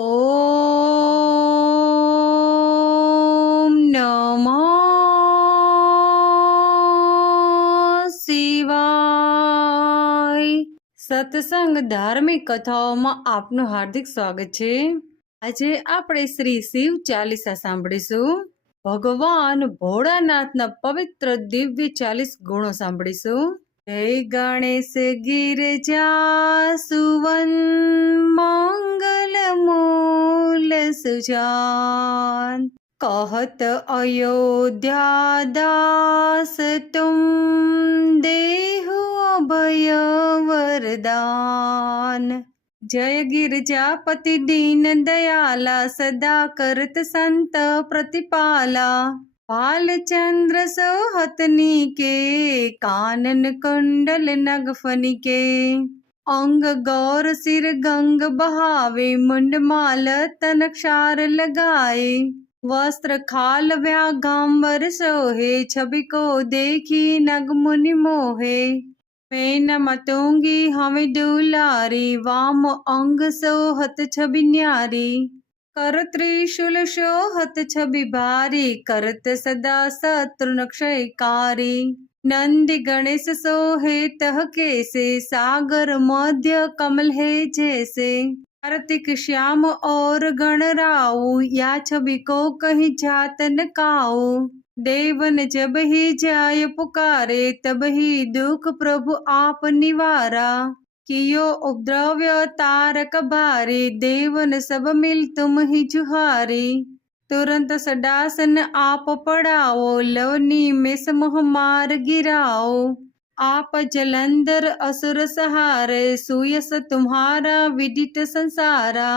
ઓમ નમઃ શિવાય સત્સંગ ધાર્મિક કથાઓમાં આપનું હાર્દિક સ્વાગત છે। આજે આપણે શ્રી શિવ ચાલીસા સાંભળીશું। ભગવાન ભોળાનાથના પવિત્ર દિવ્ય ચાલીસ ગુણો સાંભળીશું। જય ગણેશ ગિરજા સુવન सुजान। कहत अयोध्या दास, तुम देहु अभय वरदान जय गिरजापति दीन दयाला, सदा करत संत प्रतिपाला। पाल चंद्र सोहतनी के कानन कुंडल नगफनी के अंग गौर सिर गंग बहावे, मुंड माल तन क्षार लगाए। वस्त्र खाल व्याघाम्बर सोहे, छवि को देखी नग मुनि मोहे। मैं न मतूँगी हमें दुलारी, वाम अंग सोहत छवि न्यारी। कर त्रिशूल शोहत छवि भारी, करत सदा शत्रु क्षयकारी नंदी गणेश सो सोहे तह कैसे सागर मध्य कमल है जैसे। कार्तिक श्याम और गणराऊ, या छवि को कहीं जात न काऊ। देवन जब ही जाय पुकारे, तब ही दुख प्रभु आप निवारा। कियो उपद्रव्य तारक भारी देवन सब मिल तुम ही जुहारी। तुरंत सडासन आप पड़ाओ लवनी में समूह मार गिराओ। आप जलंधर असुर सहारे सुयस तुम्हारा विदित संसारा।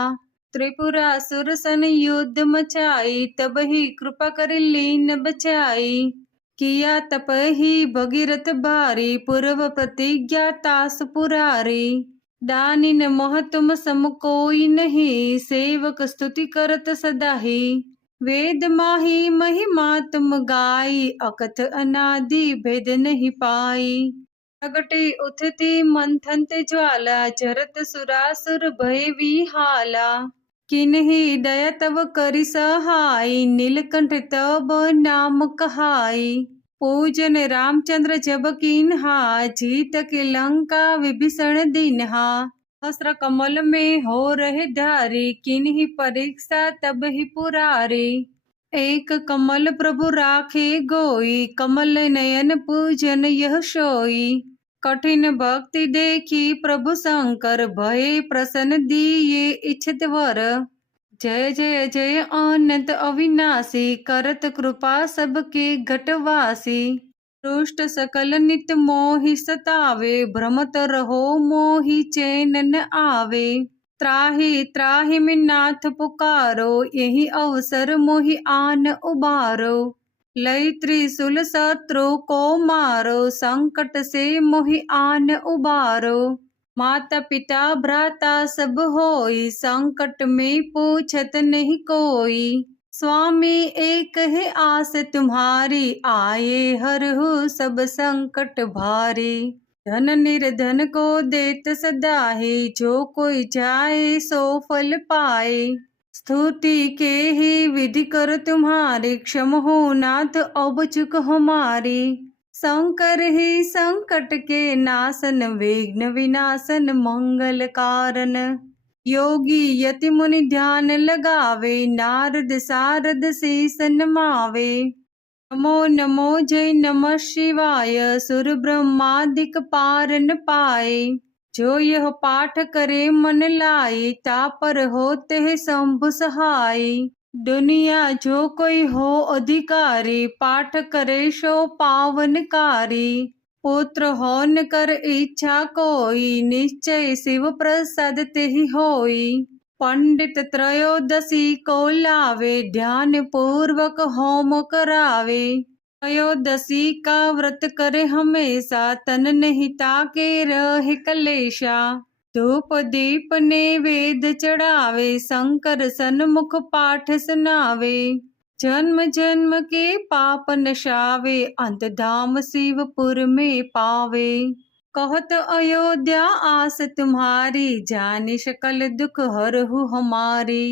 त्रिपुरासुर सन युद्ध मचाई, तब ही कृपा कर लीन बचाई। किया तप ही भगीरथ भारी, पूर्व प्रतिज्ञा तास पुरारी। दानिन मोह तुम सम कोई नहीं, सेवक स्तुति करत सदा ही वेद माही महिमा तुम गाई अकथ अनादि भेद नहीं पाई प्रगटे उठती मंथन ते ज्वाला जरत सुरासुर भय विहाला किन्ही दया तव करि सहाय नीलकंठ तब नाम कहाई पूजन रामचंद्र जब किन्हा जीत के लंका विभीषण दिन्हा हस्त्र कमल में हो रहे धारी, किन्ही परीक्षा तब ही पुरारी। एक कमल प्रभु राखे गोई, कमल नयन पूजन यह सोई। कठिन भक्ति देखी प्रभु शंकर, भय प्रसन्न दिए इच्छित वर। जय जय जय अनंत अविनाशी, करत कृपा सबके घटवासी। रुष्ट सकल नित मोहि सतावे, भ्रमत रहो मोहि चैन न आवे। त्राहि त्राहि में नाथ पुकारो यही अवसर मोहि आन उबारो। लय त्रिशूल शत्रु को मारो, संकट से मोहि आन उबारो। माता पिता, भ्राता सब होई, संकट में पूछत नहीं कोई। स्वामी, एक है आस तुम्हारी, आए हर हो सब संकट भारी। धन निर्धन को देत सदा है, जो कोई जाए सो फल पाए। स्तुति के ही विधि कर तुम्हारे, क्षम हो नाथ अब चुक हमारी। शंकर ही संकट के नासन, विघ्न विनाशन, मंगल कारण। योगी यति मुनि ध्यान लगावे नारद सारद शीस नमावे नमो नमो जय नमः शिवाय सुर ब्रह्मादिक पारन पाए जो यह पाठ करे मन लाई ता पर होते है शंभु सहाय दुनिया जो कोई हो अधिकारी पाठ करे सो पावनकारी पुत्र होन कर इच्छा कोई, निश्चय शिव प्रसाद ते होई। पंडित त्रयोदशी को लावे ध्यान पूर्वक होम करावे। त्रयोदशी का व्रत करे हमेशा, तन नहीं ताके रहे कलेशा। धूप दीप ने वेद चढ़ावे, शंकर सन्मुख पाठ सुनावे। जन्म जन्म के पाप नशावे अंत धाम शिवपुर में पावे कहत अयोध्या आस तुम्हारी जानी सकल दुख हरहु हमारी